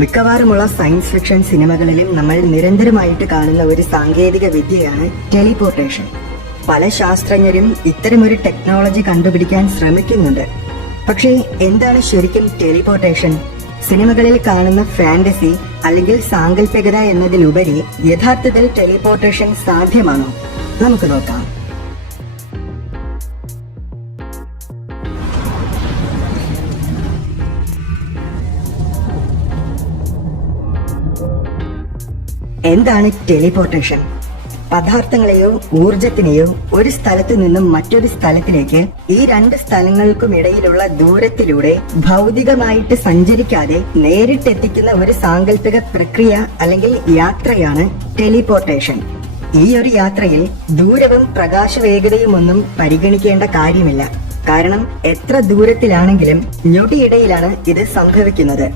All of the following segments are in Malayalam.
മിക്കവാറുമുള്ള സയൻസ് ഫിക്ഷൻ സിനിമകളിലും നമ്മൾ നിരന്തരമായിട്ട് കാണുന്ന ഒരു സാങ്കേതിക വിദ്യയാണ് ടെലിപോർട്ടേഷൻ. പല ശാസ്ത്രജ്ഞരും ഇത്തരമൊരു ടെക്നോളജി കണ്ടുപിടിക്കാൻ ശ്രമിക്കുന്നുണ്ട്. പക്ഷേ എന്താണ് ശരിക്കും ടെലിപോർട്ടേഷൻ? സിനിമകളിൽ കാണുന്ന ഫാന്റസി അല്ലെങ്കിൽ സാങ്കല്പികത എന്നതിലുപരി യഥാർത്ഥത്തിൽ ടെലിപോർട്ടേഷൻ സാധ്യമാണോ? നമുക്ക് നോക്കാം. എന്താണ് ടെലിപോർട്ടേഷൻ? പദാർത്ഥങ്ങളെയോ ഊർജത്തിനെയോ ഒരു സ്ഥലത്തു നിന്നും മറ്റൊരു സ്ഥലത്തിലേക്ക്, ഈ രണ്ട് സ്ഥലങ്ങൾക്കുമിടയിലുള്ള ദൂരത്തിലൂടെ ഭൗതികമായിട്ട് സഞ്ചരിക്കാതെ നേരിട്ടെത്തിക്കുന്ന ഒരു സാങ്കല്പിക പ്രക്രിയ അല്ലെങ്കിൽ യാത്രയാണ് ടെലിപോർട്ടേഷൻ. ഈ ഒരു യാത്രയിൽ ദൂരവും പ്രകാശവേഗതയും ഒന്നും പരിഗണിക്കേണ്ട കാര്യമില്ല. കാരണം എത്ര ദൂരത്തിലാണെങ്കിലും ഞൊടിയിടയിലാണ് ഇത് സംഭവിക്കുന്നത്.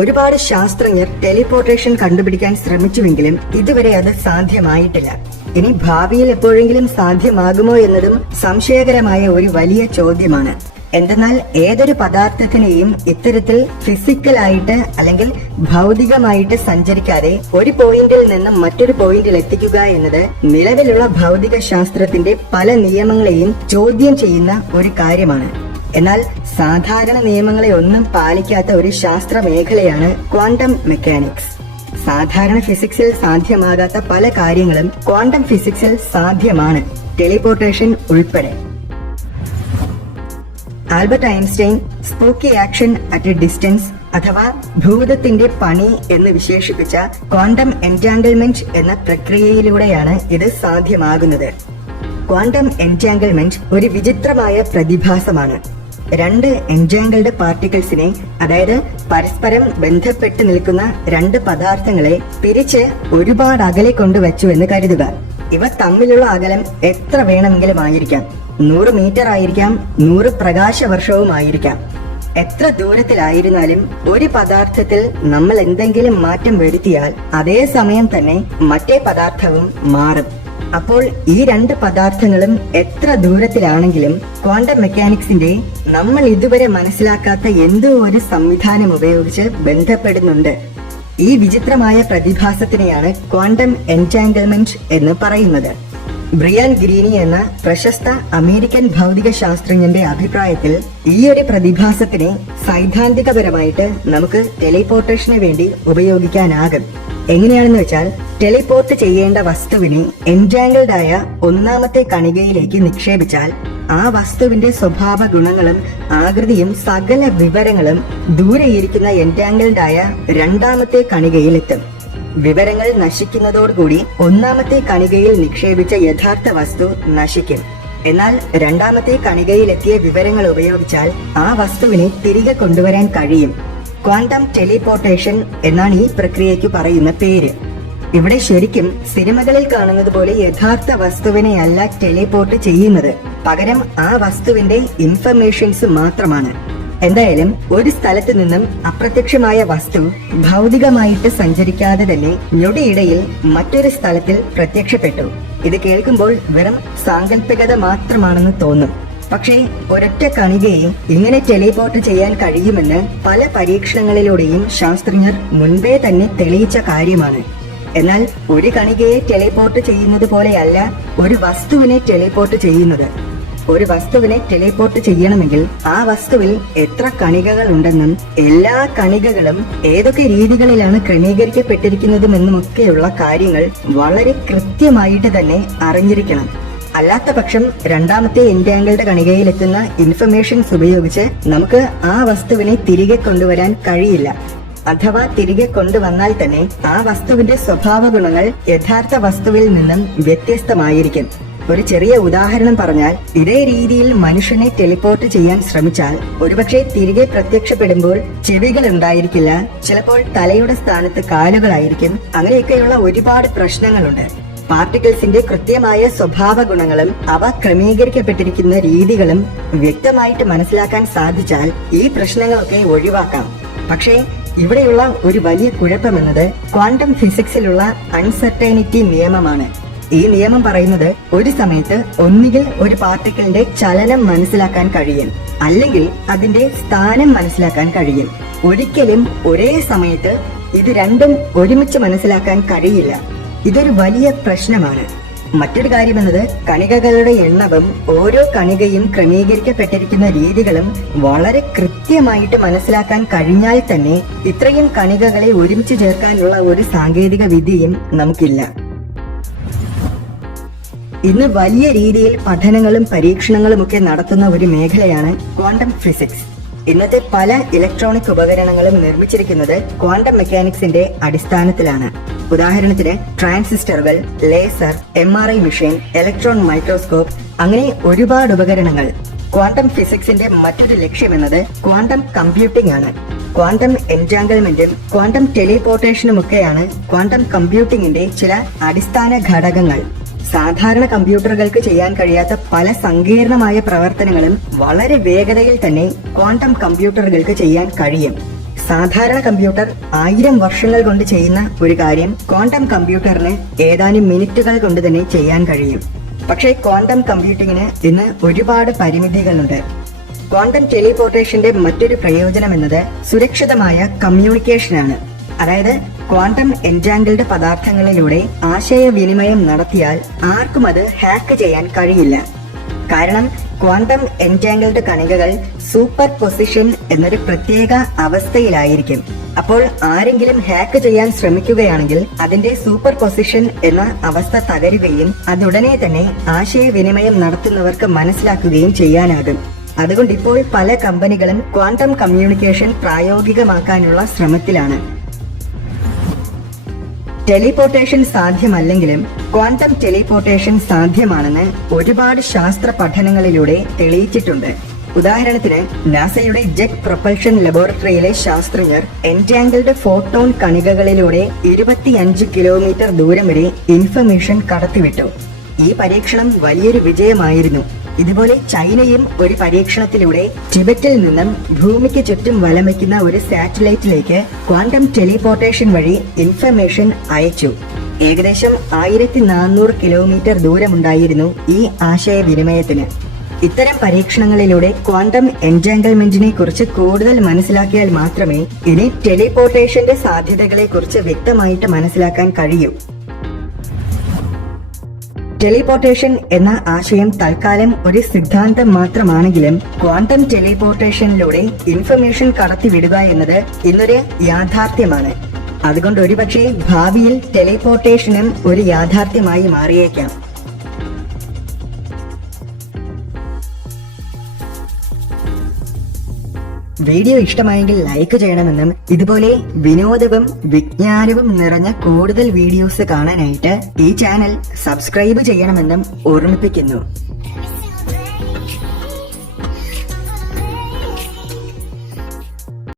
ഒരുപാട് ശാസ്ത്രജ്ഞർ ടെലിപോർട്ടേഷൻ കണ്ടുപിടിക്കാൻ ശ്രമിച്ചുവെങ്കിലും ഇതുവരെ അത് സാധ്യമായിട്ടില്ല. ഇനി ഭാവിയിൽ എപ്പോഴെങ്കിലും സാധ്യമാകുമോ എന്നതും സംശയകരമായ ഒരു വലിയ ചോദ്യമാണ്. എന്തെന്നാൽ ഏതൊരു പദാർത്ഥത്തിനെയും ഇത്തരത്തിൽ ഫിസിക്കലായിട്ട് അല്ലെങ്കിൽ ഭൗതികമായിട്ട് സഞ്ചരിക്കാതെ ഒരു പോയിന്റിൽ നിന്നും മറ്റൊരു പോയിന്റിൽ എത്തിക്കുക എന്നത് നിലവിലുള്ള ഭൗതിക ശാസ്ത്രത്തിന്റെ പല നിയമങ്ങളെയും ചോദ്യം ചെയ്യുന്ന ഒരു കാര്യമാണ്. എന്നാൽ സാധാരണ നിയമങ്ങളെ ഒന്നും പാലിക്കാത്ത ഒരു ശാസ്ത്ര മേഖലയാണ് ക്വാണ്ടം മെക്കാനിക്സ്. സാധാരണ ഫിസിക്സിൽ സാധ്യമാകാത്ത പല കാര്യങ്ങളും ക്വാണ്ടം ഫിസിക്സിൽ സാധ്യമാണ്, ടെലിപോർട്ടേഷൻ ഉൾപ്പെടെ. Albert Einstein spooky action at A distance അഥവാ ഭൂതത്തിന്റെ പണി എന്ന് വിശേഷിപ്പിച്ച ക്വാണ്ടം എൻറ്റാങ്കിൾമെന്റ് എന്ന പ്രക്രിയയിലൂടെയാണ് ഇത് സാധ്യമാകുന്നത്. ക്വാണ്ടം എൻറ്റാങ്കിൾമെന്റ് ഒരു വിചിത്രമായ പ്രതിഭാസമാണ്. രണ്ട് എൻറ്റാങ്കിൾഡ് പാർട്ടിക്കിൾസിനെ, അതായത് പരസ്പരം ബന്ധപ്പെട്ട് നിൽക്കുന്ന രണ്ട് പദാർത്ഥങ്ങളെ പിരിച്ച് ഒരുപാട് അകലെ കൊണ്ടുവച്ചു എന്ന് കരുതുക. ഇവ തമ്മിലുള്ള അകലം എത്ര വേണമെങ്കിലും ആയിരിക്കാം. 100 മീറ്റർ ആയിരിക്കാം, 100 പ്രകാശവർഷവും ആയിരിക്കാം. എത്ര ദൂരത്തിലായിരുന്നാലും ഒരു പദാർത്ഥത്തിൽ നമ്മൾ എന്തെങ്കിലും മാറ്റം വരുത്തിയാൽ അതേ സമയം തന്നെ മറ്റേ പദാർത്ഥവും മാറും. അപ്പോൾ ഈ രണ്ട് പദാർത്ഥങ്ങളും എത്ര ദൂരത്തിലാണെങ്കിലും ക്വാണ്ടം മെക്കാനിക്സിന്റെ നമ്മൾ ഇതുവരെ മനസ്സിലാക്കാത്ത എന്തോ ഒരു സംവിധാനം ഉപയോഗിച്ച് ബന്ധപ്പെടുന്നുണ്ട്. ഈ വിചിത്രമായ പ്രതിഭാസത്തിനെയാണ് ക്വാണ്ടം എൻറ്റാങ്കിൾമെന്റ് എന്ന് പറയുന്നത്. ബ്രിയാൻ ഗ്രീനി എന്ന പ്രശസ്ത അമേരിക്കൻ ഭൗതിക ശാസ്ത്രജ്ഞന്റെ അഭിപ്രായത്തിൽ ഈ ഒരു പ്രതിഭാസത്തിനെ സൈദ്ധാന്തികപരമായിട്ട് നമുക്ക് ടെലിപോർട്ടേഷന് വേണ്ടി ഉപയോഗിക്കാനാകും. എങ്ങനെയാണെന്ന് വെച്ചാൽ, ടെലിപോർട്ട് ചെയ്യേണ്ട വസ്തുവിനെ എൻറ്റാങ്കിൾഡ് ആയ ഒന്നാമത്തെ കണികയിലേക്ക് നിക്ഷേപിച്ചാൽ ആ വസ്തുവിന്റെ സ്വഭാവ ഗുണങ്ങളും ആകൃതിയും സകല വിവരങ്ങളും ദൂരെയിരിക്കുന്ന എൻറ്റാങ്കിൾഡ് ആയ രണ്ടാമത്തെ കണികയിൽ എത്തും. വിവരങ്ങൾ നശിക്കുന്നതോടുകൂടി ഒന്നാമത്തെ കണികയിൽ നിക്ഷേപിച്ച യഥാർത്ഥ വസ്തു നശിക്കും. എന്നാൽ രണ്ടാമത്തെ കണികയിലെത്തിയ വിവരങ്ങൾ ഉപയോഗിച്ചാൽ ആ വസ്തുവിനെ തിരികെ കൊണ്ടുവരാൻ കഴിയും. ക്വാണ്ടം ടെലിപോർട്ടേഷൻ എന്നാണ് ഈ പ്രക്രിയയ്ക്ക് പറയുന്ന പേര്. ഇവിടെ ശരിക്കും സിനിമകളിൽ കാണുന്നത് പോലെ യഥാർത്ഥ വസ്തുവിനെയല്ല ടെലിപോർട്ട് ചെയ്യുന്നത്, പകരം ആ വസ്തുവിന്റെ ഇൻഫർമേഷൻസ് മാത്രമാണ്. എന്തായാലും ഒരു സ്ഥലത്ത് നിന്നും അപ്രത്യക്ഷമായ വസ്തു ഭൗതികമായിട്ട് സഞ്ചരിക്കാതെ തന്നെ ഞൊടിയിടയിൽ മറ്റൊരു സ്ഥലത്തിൽ പ്രത്യക്ഷപ്പെട്ടു. ഇത് കേൾക്കുമ്പോൾ വെറും സാങ്കല്പികത മാത്രമാണെന്ന് തോന്നും. പക്ഷേ ഒരൊറ്റ കണികയെ ഇങ്ങനെ ടെലിപോർട്ട് ചെയ്യാൻ കഴിയുമെന്ന് പല പരീക്ഷണങ്ങളിലൂടെയും ശാസ്ത്രജ്ഞർ മുൻപേ തന്നെ തെളിയിച്ച കാര്യമാണ്. എന്നാൽ ഒരു കണികയെ ടെലിപോർട്ട് ചെയ്യുന്നത് പോലെയല്ല ഒരു വസ്തുവിനെ ടെലിപോർട്ട് ചെയ്യുന്നത്. ഒരു വസ്തുവിനെ ടെലിപോർട്ട് ചെയ്യണമെങ്കിൽ ആ വസ്തുവിൽ എത്ര കണികകൾ ഉണ്ടെന്നും എല്ലാ കണികകളും ഏതൊക്കെ രീതികളിലാണ് ക്രമീകരിക്കപ്പെട്ടിരിക്കുന്നതുമെന്നുമൊക്കെയുള്ള കാര്യങ്ങൾ വളരെ കൃത്യമായിട്ട് തന്നെ അറിഞ്ഞിരിക്കണം. അല്ലാത്ത പക്ഷം രണ്ടാമത്തെ എൻറ്റാങ്കിൾഡ് കണികയിലെത്തുന്ന ഇൻഫർമേഷൻസ് ഉപയോഗിച്ച് നമുക്ക് ആ വസ്തുവിനെ തിരികെ കൊണ്ടുവരാൻ കഴിയില്ല. അഥവാ തിരികെ കൊണ്ടുവന്നാൽ തന്നെ ആ വസ്തുവിന്റെ സ്വഭാവ ഗുണങ്ങൾ യഥാർത്ഥ വസ്തുവിൽ നിന്നും വ്യത്യസ്തമായിരിക്കും. ഒരു ചെറിയ ഉദാഹരണം പറഞ്ഞാൽ, ഇതേ രീതിയിൽ മനുഷ്യനെ ടെലിപോർട്ട് ചെയ്യാൻ ശ്രമിച്ചാൽ ഒരുപക്ഷെ തിരികെ പ്രത്യക്ഷപ്പെടുമ്പോൾ ചെവികൾ ഉണ്ടായിരിക്കില്ല, ചിലപ്പോൾ തലയുടെ സ്ഥാനത്ത് കാലുകളായിരിക്കും. അങ്ങനെയൊക്കെയുള്ള ഒരുപാട് പ്രശ്നങ്ങളുണ്ട്. പാർട്ടിക്കിൾസിന്റെ കൃത്യമായ സ്വഭാവ ഗുണങ്ങളും അവ ക്രമീകരിക്കപ്പെട്ടിരിക്കുന്ന രീതികളും വ്യക്തമായിട്ട് മനസ്സിലാക്കാൻ സാധിച്ചാൽ ഈ പ്രശ്നങ്ങളൊക്കെ ഒഴിവാക്കാം. പക്ഷേ ഇവിടെയുള്ള ഒരു വലിയ കുഴപ്പമെന്നത് ക്വാണ്ടം ഫിസിക്സിലുള്ള അൺസർട്ടൈനിറ്റി നിയമമാണ്. ഈ നിയമം പറയുന്നത് ഒരു സമയത്ത് ഒന്നുകിൽ ഒരു പാർട്ടിക്കിളിന്റെ ചലനം മനസ്സിലാക്കാൻ കഴിയും, അല്ലെങ്കിൽ അതിന്റെ സ്ഥാനം മനസ്സിലാക്കാൻ കഴിയും. ഒരിക്കലും ഒരേ സമയത്ത് ഇത് രണ്ടും ഒരുമിച്ച് മനസ്സിലാക്കാൻ കഴിയില്ല. ഇതൊരു വലിയ പ്രശ്നമാണ്. മറ്റൊരു കാര്യമെന്നത് കണികകളുടെ എണ്ണവും ഓരോ കണികയും ക്രമീകരിക്കപ്പെട്ടിരിക്കുന്ന രീതികളും വളരെ കൃത്യമായിട്ട് മനസ്സിലാക്കാൻ കഴിഞ്ഞാൽ തന്നെ ഇത്രയും കണികകളെ ഒരുമിച്ച് ചേർക്കാനുള്ള ഒരു സാങ്കേതിക വിദ്യയും നമുക്കില്ല. ഇന്ന് വലിയ രീതിയിൽ പഠനങ്ങളും പരീക്ഷണങ്ങളുമൊക്കെ നടത്തുന്ന ഒരു മേഖലയാണ് ക്വാണ്ടം ഫിസിക്സ്. ഇന്നത്തെ പല ഇലക്ട്രോണിക് ഉപകരണങ്ങളും നിർമ്മിച്ചിരിക്കുന്നത് ക്വാണ്ടം മെക്കാനിക്സിന്റെ അടിസ്ഥാനത്തിലാണ്. ഉദാഹരണത്തിന് ട്രാൻസിസ്റ്ററുകൾ, laser, MRI machine, electron microscope, അങ്ങനെ ഒരുപാട് ഉപകരണങ്ങൾ. ക്വാണ്ടം ഫിസിക്സിന്റെ മറ്റൊരു ലക്ഷ്യമെന്നത് ക്വാണ്ടം കമ്പ്യൂട്ടിംഗ് ആണ്. ക്വാണ്ടം എൻറ്റാങ്കിൾമെന്റും ക്വാണ്ടം ടെലിപോർട്ടേഷനുമൊക്കെയാണ് ക്വാണ്ടം കമ്പ്യൂട്ടിംഗിന്റെ ചില അടിസ്ഥാന ഘടകങ്ങൾ. സാധാരണ കമ്പ്യൂട്ടറുകൾക്ക് ചെയ്യാൻ കഴിയാത്ത പല സങ്കീർണമായ പ്രവർത്തനങ്ങളും വളരെ വേഗതയിൽ തന്നെ ക്വാണ്ടം കമ്പ്യൂട്ടറുകൾക്ക് ചെയ്യാൻ കഴിയും. സാധാരണ കമ്പ്യൂട്ടർ 1000 വർഷങ്ങൾ കൊണ്ട് ചെയ്യുന്ന ഒരു കാര്യം ക്വാണ്ടം കമ്പ്യൂട്ടറിന് ഏതാനും മിനിറ്റുകൾ കൊണ്ട് തന്നെ ചെയ്യാൻ കഴിയും. പക്ഷേ ക്വാണ്ടം കമ്പ്യൂട്ടിങ്ങിന് ഇന്ന് ഒരുപാട് പരിമിതികളുണ്ട്. ക്വാണ്ടം ടെലിപോർട്ടേഷന്റെ മറ്റൊരു പ്രയോജനം എന്നത് സുരക്ഷിതമായ കമ്മ്യൂണിക്കേഷനാണ്. അതായത് ക്വാണ്ടം എൻറ്റാങ്കിൾഡ് പദാർത്ഥങ്ങളിലൂടെ ആശയവിനിമയം നടത്തിയാൽ ആർക്കും അത് ഹാക്ക് ചെയ്യാൻ കഴിയില്ല. കാരണം ക്വാണ്ടം എൻറ്റാങ്കിൾഡ് കണികകൾ സൂപ്പർ പൊസിഷൻ എന്നൊരു പ്രത്യേക അവസ്ഥയിലായിരിക്കും. അപ്പോൾ ആരെങ്കിലും ഹാക്ക് ചെയ്യാൻ ശ്രമിക്കുകയാണെങ്കിൽ അതിന്റെ സൂപ്പർ പൊസിഷൻ എന്ന അവസ്ഥ തകരുകയും അതുടനെ തന്നെ ആശയവിനിമയം നടത്തുന്നവർക്ക് മനസ്സിലാക്കുകയും ചെയ്യാനാകും. അതുകൊണ്ട് ഇപ്പോൾ പല കമ്പനികളും ക്വാണ്ടം കമ്മ്യൂണിക്കേഷൻ പ്രായോഗികമാക്കാനുള്ള ശ്രമത്തിലാണ്. ടെലിപോർട്ടേഷൻ സാധ്യമല്ലെങ്കിലും ക്വാണ്ടം ടെലിപോർട്ടേഷൻ സാധ്യമാണെന്ന് ഒരുപാട് ശാസ്ത്ര പഠനങ്ങളിലൂടെ തെളിയിച്ചിട്ടുണ്ട്. ഉദാഹരണത്തിന് നാസയുടെ ജെറ്റ് പ്രൊപ്പൽഷൻ ലബോറട്ടറിയിലെ ശാസ്ത്രജ്ഞർ എൻറ്റാങ്കിൾഡ് ഫോട്ടോൺ കണികകളിലൂടെ 25 കിലോമീറ്റർ ദൂരം വരെ ഇൻഫർമേഷൻ കടത്തിവിട്ടു. ഈ പരീക്ഷണം വലിയൊരു വിജയമായിരുന്നു. ഇതുപോലെ ചൈനയും ഒരു പരീക്ഷണത്തിലൂടെ ടിബറ്റിൽ നിന്നും ഭൂമിക്ക് ചുറ്റും വലം വയ്ക്കുന്ന ഒരു സാറ്റലൈറ്റിലേക്ക് ക്വാണ്ടം ടെലിപോർട്ടേഷൻ വഴി ഇൻഫർമേഷൻ അയച്ചു. ഏകദേശം 1400 കിലോമീറ്റർ ദൂരമുണ്ടായിരുന്നു ഈ ആശയവിനിമയത്തിന്. ഇത്തരം പരീക്ഷണങ്ങളിലൂടെ ക്വാണ്ടം എൻറ്റാങ്കിൾമെന്റിനെ കുറിച്ച് കൂടുതൽ മനസ്സിലാക്കിയാൽ മാത്രമേ ഇനി ടെലിപോർട്ടേഷന്റെ സാധ്യതകളെ കുറിച്ച് വ്യക്തമായിട്ട് മനസ്സിലാക്കാൻ കഴിയൂ. ടെലിപോർട്ടേഷൻ എന്ന ആശയം തൽക്കാലം ഒരു സിദ്ധാന്തം മാത്രമാണെങ്കിലും ക്വാണ്ടം ടെലിപോർട്ടേഷനിലൂടെ ഇൻഫർമേഷൻ കടത്തിവിടുക എന്നത് ഇന്നൊരു യാഥാർത്ഥ്യമാണ്. അതുകൊണ്ട് ഒരുപക്ഷെ ഭാവിയിൽ ടെലിപോർട്ടേഷനും ഒരു യാഥാർത്ഥ്യമായി മാറിയേക്കാം. വീഡിയോ ഇഷ്ടമായെങ്കിൽ ലൈക്ക് ചെയ്യണമെന്നും ഇതുപോലെ വിനോദവും വിജ്ഞാനവും നിറഞ്ഞ കൂടുതൽ വീഡിയോസ് കാണാനായിട്ട് ഈ ചാനൽ സബ്സ്ക്രൈബ് ചെയ്യണമെന്നും ഓർമ്മിപ്പിക്കുന്നു.